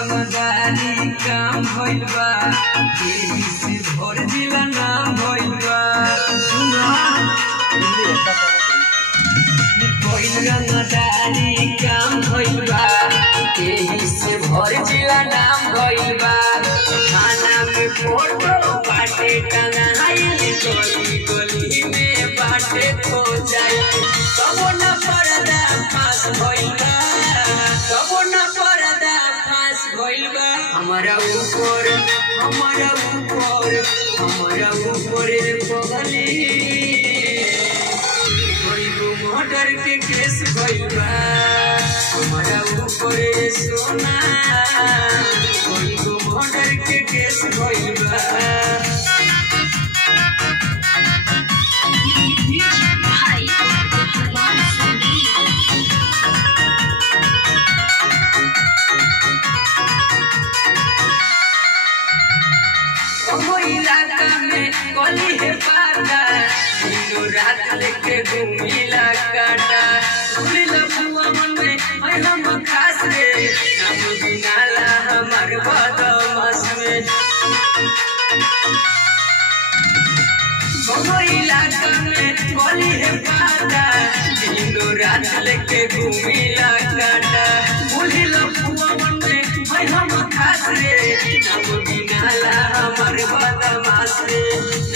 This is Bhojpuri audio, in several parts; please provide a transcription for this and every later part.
रंगदारी काम भइल बा, एही से भर जिला नाम भइल बा। भइल रंगदारी काम भइल बा, एही से भर जिला नाम भइल बा। थाना में फोटो बाटे टंगाइल, गली गली में बाटे खो जाइल। कबो न पर्दा फांस भइल बा, कबो न पर्दा फांस भइल बा। हमारा ऊपर हमारा ऊपर हमारा ऊपर पगली मर्डर के केस भइल बा। हमारा ऊपर सोना मर्डर के केस भइल बा। इलाका में गली है बाटा, दिनों रात लेके घूमिला काटा। घूमिला भुवन में हम खास रे, हम बिनाला हमार बदमाश में। इलाका में गली है बाटा, दिनों रात लेके घूमिला काटा। घूमिला भुवन में हम खास रे, हम बिनाला हमार बदमाश रे,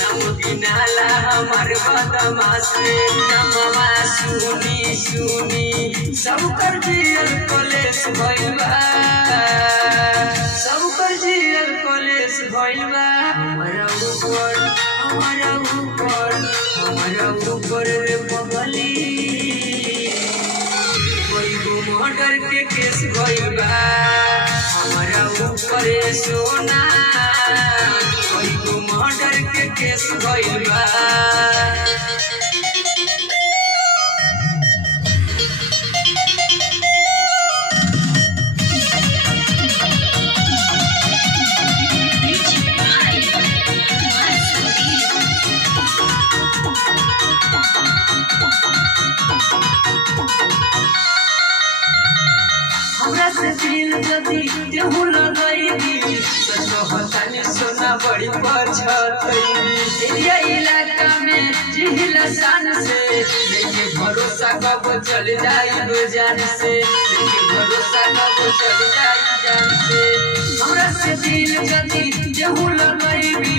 हम बिनाला हमार बदमाश रे। नमवा सुनी सुनी सब कर जियल कलेस भइल बा, सब कर जियल कलेस भइल बा। हमारा ऊपर हमारा ऊपर हमारा ऊपर रे पगली कोई गो मर्डर के केस भइल बा। हमारा ऊपर सोना कोई को मर्डर के केस भइल बा। हमरा से दिल जदी देहु लगैली, सच कहतानी सोना बड़ी पछतैली। एरिया इलाका में जिहिला शान से, लेके भरोसा कब चल जाई जान से, लेके भरोसा कब चल जाई जान से। हमरा से दिल जदी देहु लगैली,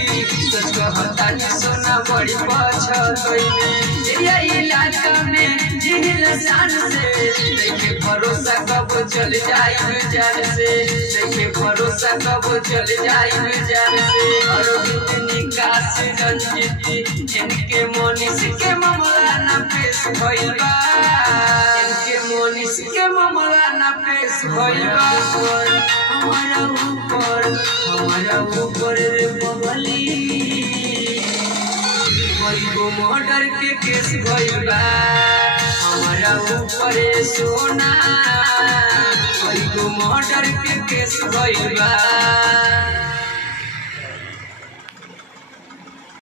सच कहतानी सोना बड़ी पछतैली। एरिया इलाका में जिहिला शान से, लेके भरोसा कब चल जाई जान से, देखे भरोसा कब चल जाई जान से। अरविंद निकास रंजीती इनके मोनिस के मामला न पेश भइल बा, इनके मोनिस के मामला न पेश भइल बा। हमारा ऊपर रे पगली कोई गो मर्डर के केस भइल बा। हमारा ऊपर सोना कोई को मर्डर के केस भइल बा।